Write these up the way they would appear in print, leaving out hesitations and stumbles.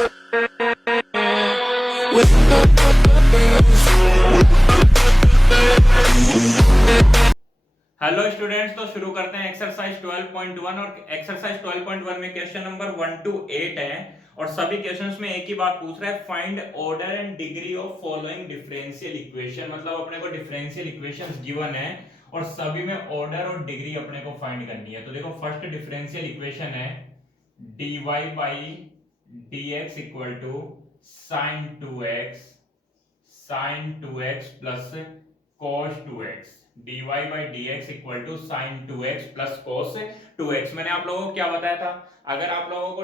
Hello students, तो शुरू करते हैं एक्सरसाइज 12.1। और एक्सरसाइज 12.1 में क्वेश्चन नंबर 1 to 8 है और सभी क्वेश्चंस में एक ही बात पूछ रहा है, find order and degree of following differential equation. मतलब अपने को डिफरेंशियल इक्वेशंस गिवन है और सभी में ऑर्डर और डिग्री अपने को फाइंड करनी है। तो देखो, फर्स्ट डिफरेंशियल इक्वेशन है dy by dx equal to sin 2x plus cos 2x। dy by dx equal to sin 2x plus cos 2x। मैंने आप लोगों को क्या बताया था, अगर आप लोगों को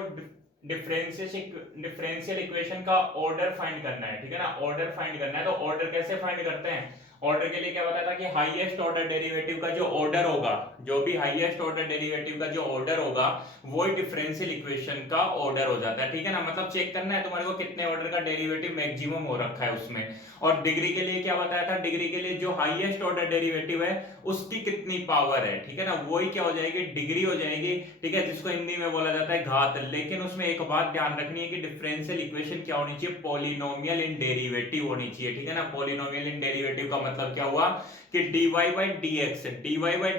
डिफरेंशियल इक्वेशन का ऑर्डर फाइंड करना है, ठीक है ना, ऑर्डर फाइंड करना है, तो ऑर्डर कैसे फाइंड करते हैं। ऑर्डर के लिए क्या बताया था कि हाईएस्ट ऑर्डर डेरिवेटिव का जो ऑर्डर होगा, जो भी हाईएस्ट ऑर्डर डेरिवेटिव का जो ऑर्डर होगा वो डिफरेंशियल इक्वेशन का ऑर्डर हो जाता है, ठीक है ना। मतलब चेक करना है तुम्हारे को कितने ऑर्डर का डेरिवेटिव मैक्सिमम हो रखा है उसमें। और डिग्री के लिए क्या बताया था, डिग्री के लिए जो हाईएस्ट ऑर्डर डेरिवेटिव है उसकी कितनी पावर है, ठीक है ना, वही क्या हो जाएगी, डिग्री हो जाएगी, ठीक है, जिसको हिंदी में बोला जाता है घात। लेकिन उसमें एक बात ध्यान रखनी है कि डिफरेंशियल इक्वेशन क्या होनी चाहिए, पॉलिनोमियल इन डेरिवेटिव होनी चाहिए, ठीक है ना। पॉलिनोमियल इन डेरिवेटिव का मतलब क्या हुआ कि dy बाई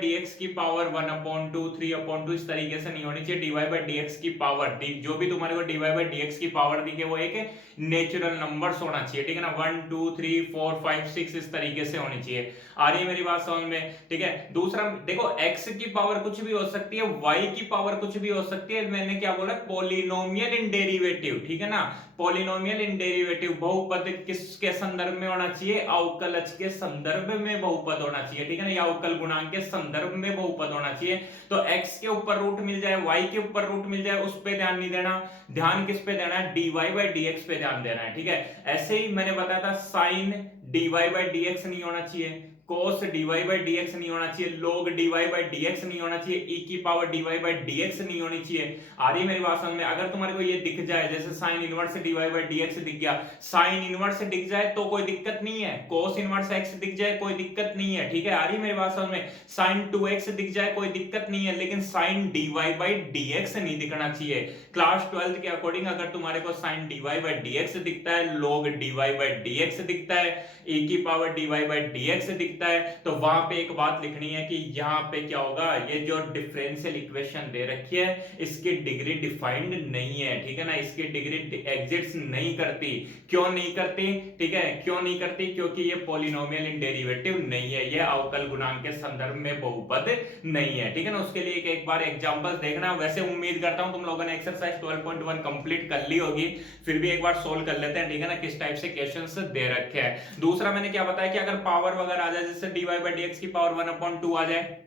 dx की पावर 1/2 3/2 इस तरीके से नहीं होनी चाहिए। dy बाई dx की पावर, जो भी तुम्हारे को dy बाई dx की पावर दिखे वो एक नेचुरल नंबर्स होना चाहिए, ठीक है ना। 1 2 3 4 5 6 इस तरीके से होनी चाहिए। आ रही है मेरी बात समझ में, ठीक है। दूसरा देखो, x की पावर कुछ भी हो सकती है, y की पावर कुछ भी हो सकती है। मैंने क्या बोला, पॉलिनोमियल इन डेरिवेटिव, ठीक है ना। पॉलिनोमियल इन डेरिवेटिव बहुपद किसके संदर्भ में होना चाहिए, अवकलज के संदर्भ में बहुपद होना चाहिए, ठीक है ना, या अवकल गुणांक के संदर्भ में बहुपद होना चाहिए। तो x के ऊपर रूट मिल जाए, y के ऊपर रूट मिल जाए, उस पे ध्यान नहीं देना, ध्यान किस पे देना है, dy बाई dx पे ध्यान देना है, ठीक है। ऐसे ही मैंने बताया था sin dy बाई dx नहीं होना चाहिए, cos dy बाई dx नहीं होना चाहिए, log dy बाई dx नहीं होना चाहिए, e की पावर dy बाई dx नहीं होनी चाहिए। आ रही है मेरी बात समझ में। अगर तुम्हारे को ये दिख जाए, जैसे sin inverse dy by dx दिख गया, sin इनवर्स दिख जाए तो कोई दिक्कत नहीं है, cos इनवर्स x दिख जाए कोई दिक्कत नहीं है, ठीक है। आ रही है मेरी बात समझ में। sin 2x दिख जाए कोई दिक्कत नहीं है, लेकिन sin dy बाई dx नहीं दिखना चाहिए। क्लास 12 के अकॉर्डिंग अगर तुम्हारे को sin dy बाई dx दिखता है, log dy बाई dx दिखता है, e की पावर dy बाई dx दिखता है, तो वहां पे एक बात लिखनी है कि यहाँ पे क्या होगा, ये जो डिफरेंशियल इक्वेशन दे रखी है इसकी डिग्री डिफाइंड नहीं है, ठीक है ना, इसकी डिग्री एग्जिस्ट नहीं करती। क्यों नहीं करती, ठीक है, क्यों नहीं करती, क्योंकि ये पॉलिनोमियल इन डेरिवेटिव नहीं है, ये अवकल गुणांक के संदर्भ में बहुपद नहीं है, ठीक है ना। उसके लिए एक बार एग्जांपल देखना। वैसे उम्मीद करता हूं तुम लोगों ने एक्सरसाइज 12.1 कंप्लीट कर ली होगी, फिर भी एक बार सोल्व कर लेते हैं, ठीक है ना, किस टाइप से क्वेश्चंस दे रखे हैं। दूसरा मैंने क्या बताया कि अगर पावर वगैरह आ जाए, जैसे dy बाई dx की पावर 1/2 आ जाए,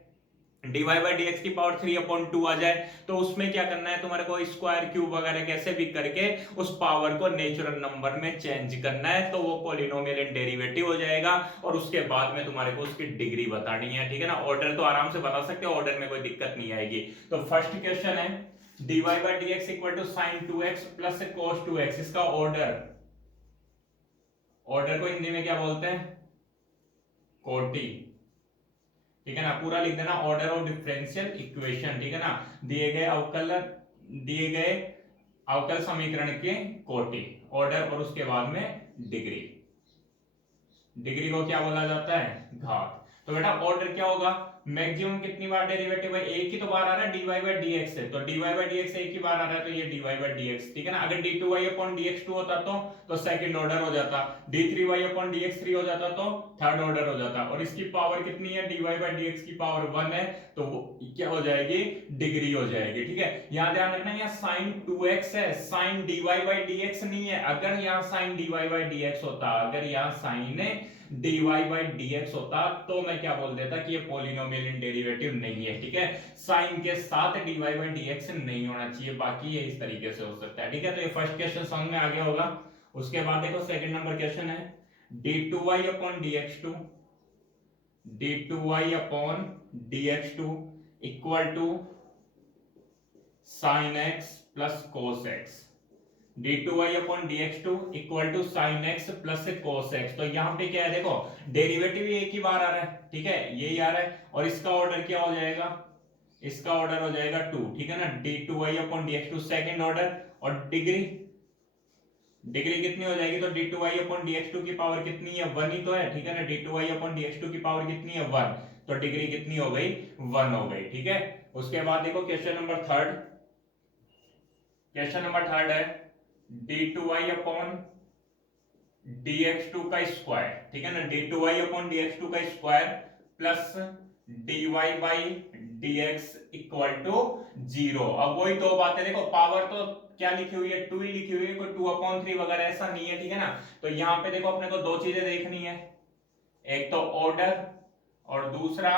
dy बाई dx की पावर 3/2 आ जाए, तो उसमें क्या करना है तुम्हारे को, स्क्वायर क्यूब वगैरह कैसे भी करके उस पावर को नेचुरल नंबर में चेंज करना है, तो वो पॉलिनोमियल इन डेरिवेटिव हो जाएगा। और उसके बाद में तुम्हारे को उसकी डिग्री बतानी है, ठीक है ना। ऑर्डर तो आराम से बता सकते हो, ऑर्डर में कोई दिक्कत नहीं आएगी। तो फर्स्ट क्वेश्चन है dy by dx equal to sin 2x plus cos 2x। इसका ऑर्डर, ऑर्डर को हिंदी में क्या बोलते हैं, कोटि, ठीक है ना। पूरा लिख देना, ऑर्डर ऑफ डिफरेंशियल इक्वेशन, ठीक है ना। दिए गए अवकल समीकरण के कोटि, ऑर्डर, और उसके बाद में डिग्री। डिग्री को क्या बोला जाता है, घात। तो बेटा ऑर्डर क्या होगा, मैक्सिमम कितनी बार डेरिवेटिव है, एक ही तो बार आ रहा है dy बाई dx से, तो dy बाई dx एक ही बार आ रहा है, तो ये dy बाई dx, ठीक है ना। अगर d2y अपॉन dx2 होता तो सेकंड ऑर्डर हो जाता, d3y अपॉन dx3 हो जाता तो थर्ड ऑर्डर हो जाता। और इसकी पावर कितनी है, dy बाई dx की पावर 1 है, तो वो क्या हो जाएगी, डिग्री हो जाएगी, ठीक है। यहां ध्यान रखना, यहाँ sin 2x है, sin dy बाई dx नहीं है। अगर यहाँ sin dy बाई dx होता, अगर यहाँ sin dy बाई dx होता तो मैं क्या बोल देता कि ये पॉलिनोमियल इन डेरिवेटिव नहीं है, ठीक है। साइन के साथ dy बाई dx नहीं होना चाहिए, बाकी ये इस तरीके से हो सकता है, ठीक है। तो ये फर्स्ट क्वेश्चन समझ में आ गया होगा। उसके बाद देखो सेकंड नंबर क्वेश्चन है d2y upon dx2, d2y upon dx2 equal to sin x plus cos x, d2y upon dx2 equal to sin x plus cos x। तो यहाँ पे क्या है, देखो डेरिवेटिव एक ही बार आ रहा है, ठीक है, यही आ रहा है, और इसका ऑर्डर क्या हो जाएगा, इसका ऑर्डर हो जाएगा 2, ठीक है ना। d2y upon dx2 second order, और डिग्री डिग्री कितनी हो जाएगी, तो d2y अपॉन dx2 की पावर कितनी है, 1 ही तो है, ठीक है ना। d2y अपॉन dx2 की पावर कितनी है, 1, तो डिग्री कितनी हो गई, 1 हो गई, ठीक है। उसके बाद देखो question number third, question number third है d2y अपॉन dx2 का स्क्वायर, ठीक है ना, d2y अपॉन dx2 का square plus dy by dx equal to 0। अब वही दो बातें देखो, पावर तो क्या लिखी हुई है, 2 ही लिखी हुई है, कोई 2/3 वगैरह ऐसा नहीं है, ठीक है ना। तो यहाँ पे देखो अपने को दो चीजें देखनी है, एक तो ऑर्डर और दूसरा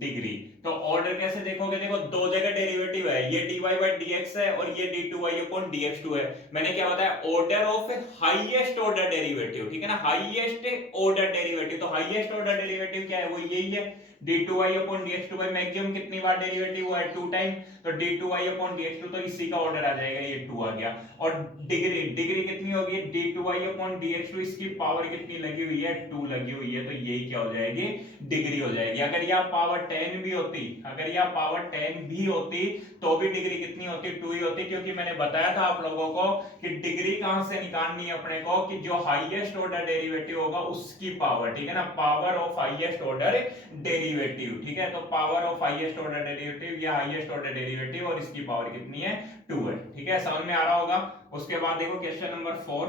डिग्री। तो ऑर्डर कैसे देखोगे, देखो दो जगह डेरिवेटिव है, ये dy बाई dx है और ये d2y अपॉन dx2 है। मैंने क्या बताया, order of highest order derivative, ठीक है ना, हाईएस्ट ऑर्डर डेरिवेटिव। तो हाईएस्ट ऑर्डर डेरिवेटिव क्या है, वो यही है d2y अपॉन dx2 मैक्सिमम कितनी बार डेरिवेटिव हुआ है, 2 टाइम, तो d2y अपॉन dx2, तो इसी का ऑर्डर आ जाएगा, ये 2 आ गया। और डिग्री, डिग्री कितनी होगी, d2y अपॉन dx2, इसकी पावर कितनी लगी हुई है, 2 लगी हुई है, तो यही क्या हो जाएगी, डिग्री हो जाएगी। अगर यह पावर 10 भी होती, अगर यह पावर 10 भी होती तो भी डिग्री कितनी होती, 2 ही होती, क्योंकि मैंने बताया था आप लोगों को कि डिग्री कहां से निकालनी है अपने को, कि जो हाईएस्ट ऑर्डर डेरिवेटिव होगा उसकी पावर, ठीक है ना, power of highest order derivative, ठीक है। तो power of highest order derivative, या हाईएस्ट ऑर्डर डेरिवेटिव, और इसकी पावर कितनी है, 2 है, ठीक है, समझ में आ रहा होगा। उसके बाद देखो question number 4,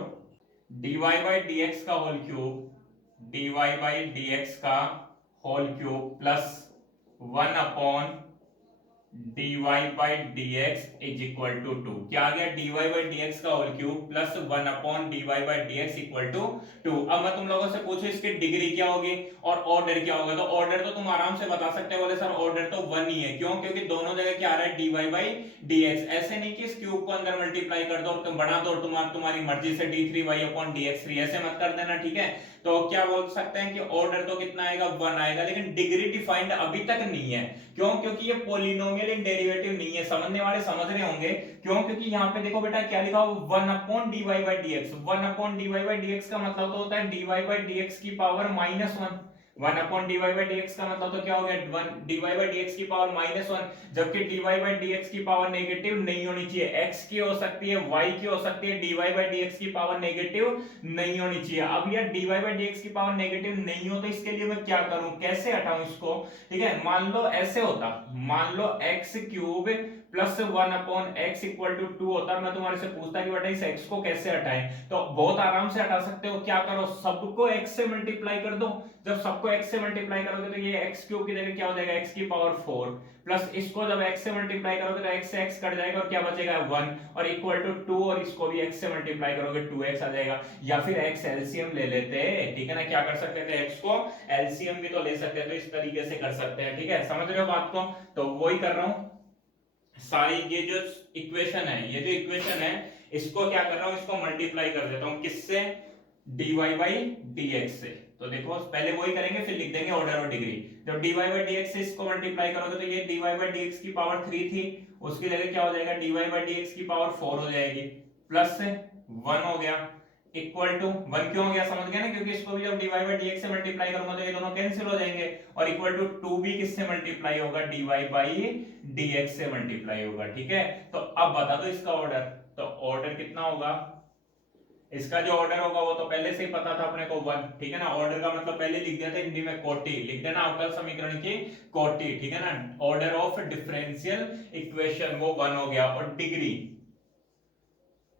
dy by dx का whole cube, dy by dx का whole cube plus 1 upon dy by dx is equal to 2। क्या आ गया, dy बाई dx का whole cube plus 1 upon dy by dx equal to 2। अब मैं तुम लोगों से पूछूं इसकी डिग्री क्या होगी और ऑर्डर क्या होगा, तो ऑर्डर तो तुम आराम से बता सकते हो, बोले सर ऑर्डर तो 1 ही है, क्यों, क्योंकि दोनों जगह क्या आ रहा है, dy बाई dx। ऐसे नहीं कि इस क्यूब को अंदर मल्टीप्लाई कर दो और बढ़ा दो, तुम्हारी मर्जी से d3y अपॉन dx3, ऐसे मत कर देना, ठीक है। तो क्या बोल सकते हैं कि ऑर्डर तो कितना आएगा, 1 आएगा, लेकिन डिग्री डिफाइंड अभी तक नहीं है, क्यों, क्योंकि ये पॉलिनोमियल इन डेरिवेटिव नहीं है। समझने वाले समझ रहे होंगे क्यों, क्योंकि यहाँ पे देखो बेटा क्या लिखा हो, 1 upon dy by dx। 1 upon dy by dx का मतलब तो होता है dy बाई dx की power -1। 1 upon dy by dx का मतलब तो क्या हो गया, 1 dy बाई dx की पावर -1, जबकि dy बाई dx की पावर नेगेटिव नहीं होनी चाहिए, x की हो सकती है, y की हो सकती है, dy बाई dx की पावर नेगेटिव नहीं होनी चाहिए। अब यार dy बाई dx की पावर नेगेटिव नहीं हो तो इसके लिए मैं क्या करूं, कैसे हटाऊं इसको, ठीक है। मान लो ऐसे होता, मान लो x cube plus 1 upon x equal to 2 होता, मैं तुम्हारे से पूछता कि बेटा इस x को कैसे हटाएं, तो बहुत आराम से हटा सकते हो। क्या करो, सबको x से मल्टीप्लाई कर दो, जब सबको x से मल्टीप्लाई करोगे तो ये x क्यूब की जगह क्या हो जाएगा, x की पावर 4, प्लस इसको जब x से मल्टीप्लाई करोगे तो x से x कट जाएगा और क्या बचेगा 1, और इक्वल टू 2, और इसको भी x से मल्टीप्लाई करोगे 2x आ जाएगा। या फिर x एलसीएम ले लेते, ठीक है ना, क्या कर सकते थे, x को एलसीएम भी तो ले सकते हैं, तो इस तरीके से कर सकते हैं, ठीक है, समझ रहे हो बात को। तो वही कर रहा हूं, सारी ये जो इक्वेशन है, ये जो इक्वेशन है, इसको क्या कर रहा हूं, इसको मल्टीप्लाई कर देता हूं, किससे, dy बाई dx से। तो देखो पहले वही करेंगे, फिर लिख देंगे ऑर्डर और डिग्री। जब dy बाई dx से इसको मल्टीप्लाई करोगे तो ये dy बाई dx की पावर 3 थी, उसकी जगह क्या हो जाएगा, dy बाई dx की पावर 4 हो जाएगी, प्लस 1 हो गया, इक्वल टू 1 क्यों हो गया, समझ गया ना, क्योंकि इसको भी जब dy बाई dx से मल्टीप्लाई करूंगा तो ये दोनों कैंसिल हो जाएंगे, और इक्वल टू 2 भी किससे मल्टीप्लाई होगा, dy बाई dx से मल्टीप्लाई होगा, ठीक है। तो अब बता दो इसका ऑर्डर, तो ऑर्डर कितना होगा, इसका जो ऑर्डर होगा वो तो पहले से ही पता था अपने को 1, ठीक है ना। ऑर्डर का मतलब पहले लिख दिया था हिंदी में, कोटि लिख देना, अवकल समीकरण की कोटि, ठीक है ना। ऑर्डर ऑफ डिफरेंशियल इक्वेशन वो 1 हो गया। और डिग्री,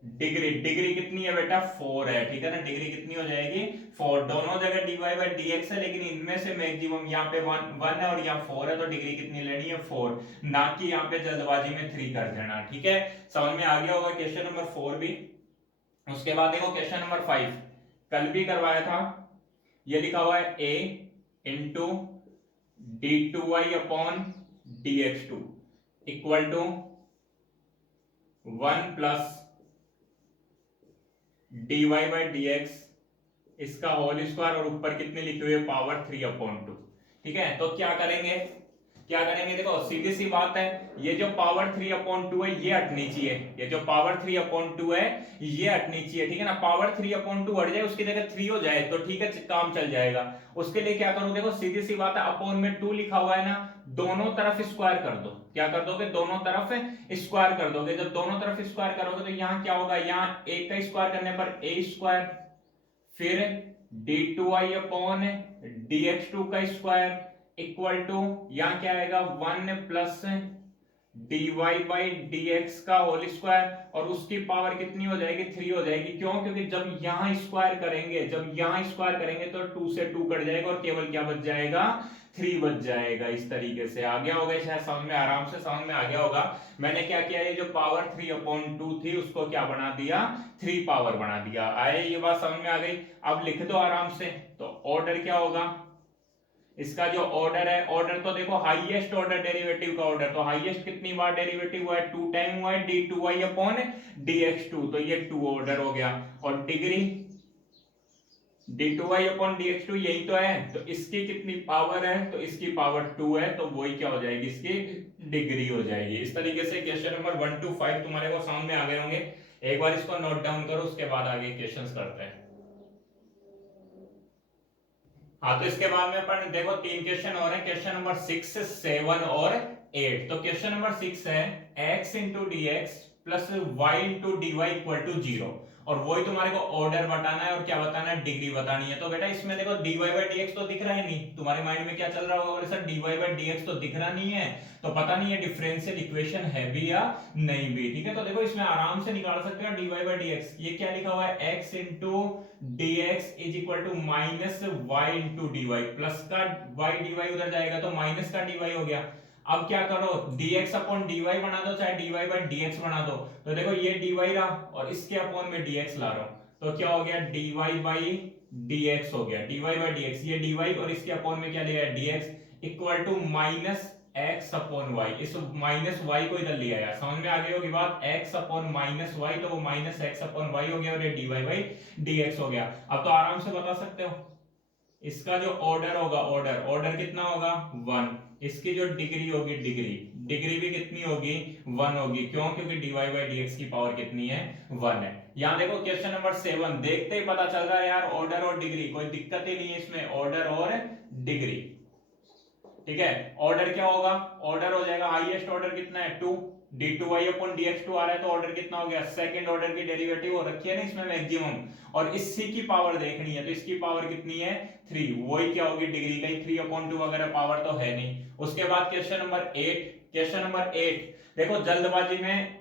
डिग्री डिग्री कितनी है बेटा, 4 है, ठीक है ना, डिग्री कितनी हो जाएगी, 4। दोनों जगह dy बाई dx है, लेकिन इनमें से मैक्सिमम यहाँ पे 1 है और यहाँ 4 है, तो डिग्री कितनी लेनी है, 4, ना कि यहाँ पे जल्दबाजी में 3 कर देना, ठीक है। समझ में आ गया होगा क्वेश्चन नंबर 4 भी। उसके बाद देखो क्वेश्चन नंबर 5, कल भी करवाया था, ये लिखा हुआ है a into d2y upon dx2 equal to 1 plus dy by dx इसका होल स्क्वायर, और ऊपर कितनी लिखी हुई है, पावर 3 अपॉन 2, ठीक है। तो क्या करेंगे, क्या करेंगे, देखो सीधी सी बात है, ये जो पावर 3/2 है ये हटनी चाहिए, ये जो पावर 3/2 है ये हटनी चाहिए, ठीक है ना। पावर 3/2 हट जाए, उसकी जगह 3 हो जाए तो ठीक है, काम चल जाएगा। उसके लिए क्या करूं, देखो सीधी सी बात है, अपॉन में 2 लिखा हुआ है ना, दोनों तरफ स्क्वायर कर दो। क्या कर दोगे, दोनों तरफ स्क्वायर कर दोगे। जब दोनों तरफ स्क्वायर करोगे तो यहाँ क्या होगा, यहाँ एक का स्क्वायर करने पर a स्क्वायर, फिर d2i अपॉन dx2 का स्क्वायर इक्वल टू, यहाँ क्या आएगा 1 प्लस dy बाई dx का होल स्क्वायर, और उसकी पावर कितनी हो जाएगी, 3 हो जाएगी। क्यों, क्योंकि जब यहाँ स्क्वायर करेंगे, जब यहाँ स्क्वायर करेंगे तो 2 से 2 कट जाएगा और केवल क्या बच जाएगा, 3 बच जाएगा। इस तरीके से आ गया होगा, शायद समझ में, आराम से समझ में आ गया होगा। मैंने क्या किया, ये जो पावर 3/2 थी उसको क्या बना दिया, 3 पावर बना दिया। आए ये बात समझ में आ गई। अब लिख दो आराम से, तो ऑर्डर क्या होगा इसका, जो ऑर्डर है, ऑर्डर तो देखो हाईएस्ट ऑर्डर डेरिवेटिव का ऑर्डर, तो हाईएस्ट कितनी बार डेरिवेटिव हुआ है, 2 टाइम हुआ है, d2y अपॉन dx2, तो ये 2 ऑर्डर हो गया। और डिग्री d2y अपॉन dx2 यही तो है, तो इसकी कितनी पावर है, तो इसकी पावर 2 है, तो वही क्या हो जाएगी, इसकी डिग्री हो जाएगी। इस तरीके से क्वेश्चन नंबर 1 to 5 तुम्हारे को सामने आ गए होंगे। एक बार इसको नोट डाउन करो, उसके बाद आगे क्वेश्चंस करते हैं। हाँ, तो इसके बाद में अपन देखो 3 क्वेश्चन और है, क्वेश्चन नंबर 6, 7 और 8। तो क्वेश्चन नंबर 6 है x into d x plus y into d y equal to 0, और वही तुम्हारे को ऑर्डर बताना है और क्या बताना है, डिग्री बतानी है। तो बेटा इसमें देखो dy बाई dx तो दिख रहा है नहीं, तुम्हारे माइंड में क्या चल रहा होगा, बोले सर dy बाई dx तो दिख रहा नहीं है, तो पता नहीं है डिफरेंशियल इक्वेशन है भी या नहीं भी, ठीक है। तो देखो इसमें आराम से निकाल सकते हो dy बाई dx, ये क्या लिखा हुआ है, x into dx is equal to minus y into dy, plus का y dy उधर जाएगा तो माइनस का dy हो गया। अब क्या करो, dx अपॉन dy बना दो, चाहे dy बाई dx बना दो। तो देखो ये dy रहा और इसके अपॉन में dx ला रहा हूं, तो क्या हो गया, dy बाई dx हो गया, dy बाई dx, ये dy और इसके अपॉन में क्या लिया है, dx equal to minus x upon y, इस माइनस y को इधर लिया है, समझ में आ गई होगी बात, x अपॉन माइनस y, तो वो माइनस x अपॉन y हो गया और ये dy बाई dx हो गया। अब तो आराम से बता सकते हो इसका जो ऑर्डर होगा, ऑर्डर ऑर्डर कितना होगा 1, इसकी जो डिग्री होगी, डिग्री डिग्री भी कितनी होगी 1 होगी। क्यों, क्योंकि dy बाई dx की पावर कितनी है, 1 है। यहाँ देखो क्वेश्चन नंबर 7 देखते ही पता चल रहा है यार, ऑर्डर और डिग्री कोई दिक्कत ही नहीं है इसमें, ऑर्डर और डिग्री, ठीक है। ऑर्डर क्या होगा, ऑर्डर हो जाएगा, हाईएस्ट ऑर्डर कितना है 2, d2y अपॉन dx2 आ रहा है, तो ऑर्डर कितना हो गया, सेकंड ऑर्डर की डेरिवेटिव हो रखी है ना इसमें मैक्सिमम, और इसी की पावर देखनी है, तो इसकी पावर कितनी है 3, वही क्या होगी डिग्री, कहीं 3/2 वगैरह पावर तो है नहीं। उसके बाद क्वेश्चन नंबर 8, क्वेश्चन नंबर 8 देखो जल्दबाजी में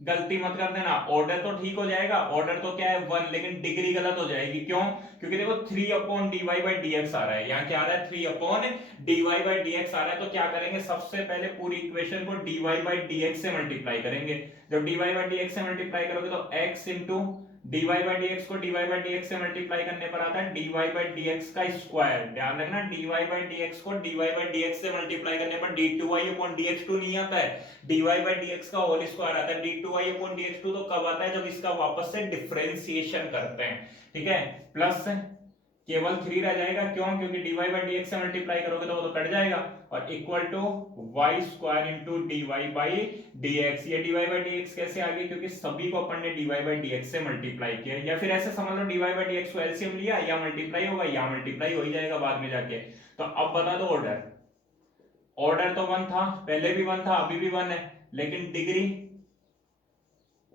गलती मत कर देना, ऑर्डर तो ठीक हो जाएगा, ऑर्डर तो क्या है 1, लेकिन डिग्री गलत हो जाएगी। क्यों, क्योंकि देखो 3 अपॉन dy बाई dx आ रहा है, यहाँ क्या आ रहा है 3 अपॉन dy बाई dx आ रहा है, तो क्या करेंगे, सबसे पहले पूरी इक्वेशन को dy बाई dx से मल्टीप्लाई करेंगे। जब dy बाई dx से मल्टीप्लाई करोगे तो x into dy by dx को dy बाई dx से मल्टीप्लाई करने पर आता है dy बाई dx का स्क्वायर, ध्यान रखना dy बाई dx को dy बाई dx से मल्टीप्लाई करने पर d2y अपॉन dx2 नहीं आता है, dy बाई dx का होल स्क्वायर आता है। d2y अपॉन dx2 तो कब आता है, जब इसका वापस से डिफरेंशिएशन करते हैं, ठीक है। प्लस केवल 3 रह जाएगा, क्यों, क्योंकि dy बाई dx से मल्टीप्लाई करोगे तो वो तो कट जाएगा, और equal to y square into dy by dx। ये dy बाई dx कैसे आ गई, क्योंकि सभी को अपन ने dy बाई dx से मल्टीप्लाई किया, या फिर ऐसे समझ लो dy बाई dx को एलसीएम लिया, या मल्टीप्लाई होगा या मल्टीप्लाई हो ही जाएगा बाद में जाके। तो अब बता दो ऑर्डर, ऑर्डर तो 1 था, पहले भी 1 था, अभी भी 1 है, लेकिन डिग्री,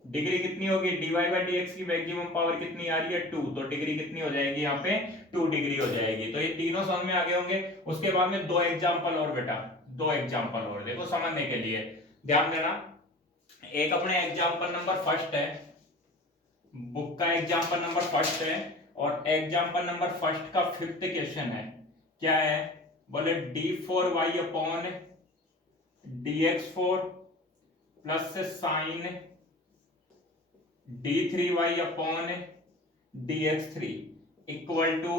डिग्री कितनी होगी, dy बाई dx की मैक्सिमम पावर कितनी आ रही है 2, तो डिग्री कितनी हो जाएगी यहाँ पे 2 डिग्री हो जाएगी। तो ये तीनों समझ में आ गए होंगे। उसके बाद में 2 एग्जांपल और बेटा, 2 एग्जांपल और देखो समझने के लिए ध्यान देना। एक अपने एग्जांपल नंबर फर्स्ट है, बुक का एग्जांपल नंबर फर्स्ट है, और एग्जांपल नंबर फर्स्ट का 5th क्वेश्चन है, क्या है, बोले d4y upon dx4 plus sine d3y upon dx3 equal to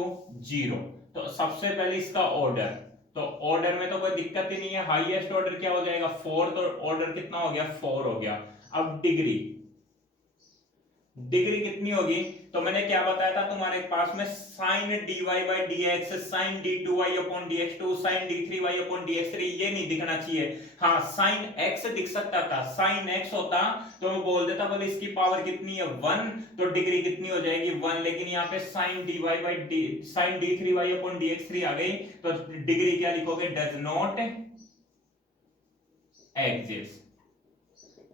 0। तो सबसे पहले इसका ऑर्डर, तो ऑर्डर में तो कोई दिक्कत ही नहीं है, हाईएस्ट ऑर्डर क्या हो जाएगा 4, तो ऑर्डर कितना हो गया 4 हो गया। अब डिग्री, डिग्री कितनी होगी, तो मैंने क्या बताया था तुम्हारे पास में, sine dy by d x, sine d2y upon dx2, sine d3y upon dx3, ये नहीं दिखना चाहिए। हाँ साइन x दिख सकता था, साइन x होता तो मैं बोल देता बोले इसकी पावर कितनी है 1, तो डिग्री कितनी हो जाएगी 1, लेकिन यहाँ पे sine dy by d, sine d3y upon dx3 आ गई, तो डिग्री क्या लिखोगे, डज नॉट एग्जिस्ट।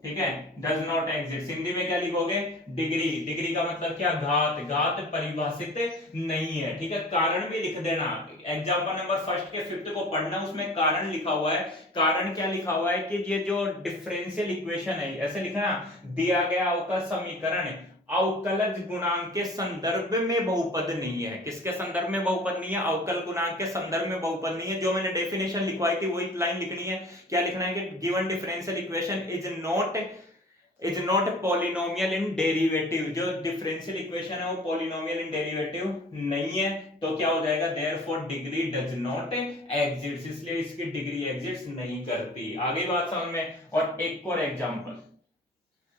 ठीक है, डज नॉट एग्जिस्ट, हिंदी में क्या लिखोगे, डिग्री। डिग्री का मतलब क्या, घात। घात परिभाषित नहीं है। ठीक है, कारण भी लिख देना, एग्जांपल नंबर फर्स्ट के फिफ्थ को पढ़ना, उसमें कारण लिखा हुआ है। कारण क्या लिखा हुआ है कि ये जो डिफरेंशियल इक्वेशन है, ऐसे लिखना, दिया गया अवकल समीकरण अवकलज गुणांक के संदर्भ में बहुपद नहीं है। किसके संदर्भ में बहुपद नहीं है, अवकल गुणांक के संदर्भ में बहुपद नहीं है। जो मैंने डेफिनेशन लिखवाई थी वही लाइन लिखनी है। क्या लिखना है कि given differential equation is not polynomial in derivative. जो डिफरेंशियल इक्वेशन है वो पॉलिनोमियल इन डेरिवेटिव नहीं है, तो क्या हो जाएगा, therefore degree does not exist, इसलिए इसकी डिग्री एग्जिस्ट नहीं करती। आगे बात समझ में। और एक और एग्जांपल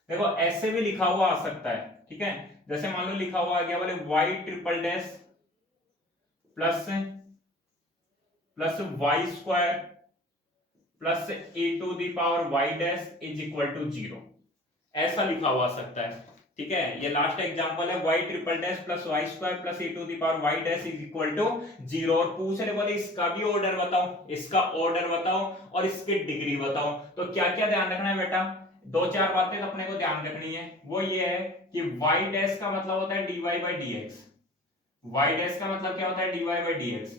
देखो, ऐसे भी लिखा हुआ आ सकता है। ठीक है, जैसे मान लो लिखा हुआ आ गया बोले y triple dash plus plus y square plus a to the power y dash is equal to 0, ऐसा लिखा हुआ आ सकता है। ठीक है, ये लास्ट एग्जांपल है, y triple dash plus y square plus a to the power y dash is equal to 0, और पूछ रहे बोले इसका भी ऑर्डर बताओ, इसका ऑर्डर बताओ और इसकी डिग्री बताओ। तो क्या क्या ध्यान रखना है बेटा, दो चार बातें तो अपने को ध्यान रखनी है। वो ये है कि y डैश का मतलब होता है dy by dx, y dash का मतलब क्या होता है dy by dx,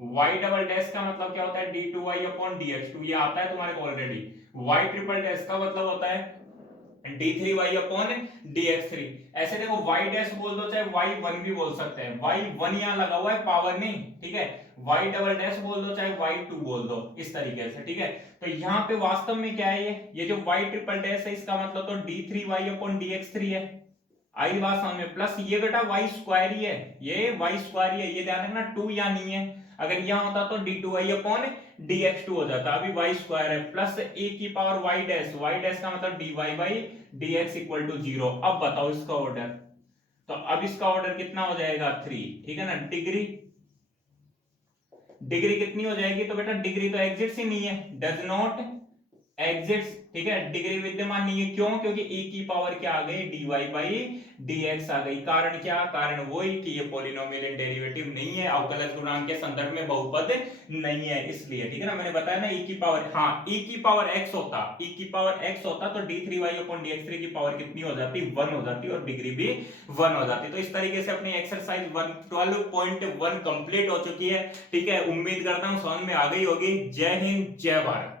y double dash का मतलब क्या होता है d2y अपॉन dx2, ये आता है तुम्हारे को ऑलरेडी। y ट्रिपल डैश का मतलब होता है d3y अपॉन dx3। ऐसे देखो y डैश बोल दो चाहे y1 भी बोल सकते हैं, y1 यहां लगा हुआ है, पावर नहीं। ठीक है, y डबल डैश बोल दो चाहे y2 बोल दो, इस तरीके से। ठीक है, तो यहाँ पे वास्तव में क्या है, ये जो y ट्रिपल डैश है इसका मतलब तो d3y अपॉन dx3 है। आई बात समझ में। प्लस ये बेटा y स्क्वायर ही है, ये y स्क्वायर ही है, ये ध्यान रखना 2 यहाँ नहीं है। अगर यहाँ होता तो d2y अपॉन dx2 हो जाता, अभी y स्क्वायर है। प्लस a की पावर y डैश का मतलब dy by dx equal to 0। अब बताओ इसका ऑर्डर, तो अब इसका ऑर्डर कितना हो जाएगा 3। ठीक है ना, डिग्री, डिग्री कितनी हो जाएगी, तो बेटा डिग्री तो एग्जिस्ट ही नहीं है, डज नॉट एग्जिस्ट। ठीक है, डिग्री विद्यमान नहीं है, क्यों, क्योंकि e की पावर क्या आ गई, dy बाई dx आ गई। कारण क्या, कारण वही कि ये पॉलिनोमियल इन डेरिवेटिव नहीं है, अवकलज गुणांक के संदर्भ में बहुपद नहीं है, इसलिए। ठीक है ना, मैंने बताया ना e की पावर, हाँ e की पावर x होता, e की पावर x होता तो d3y अपॉन dx3 की पावर कितनी हो जाती, 1 हो जाती, और डिग्री भी 1 हो जाती। तो इस तरीके से अपनी एक्सरसाइज 12.1 कंप्लीट हो चुकी है। ठीक है, उम्मीद करता हूं समझ में आ गई होगी। जय हिंद, जय भारत।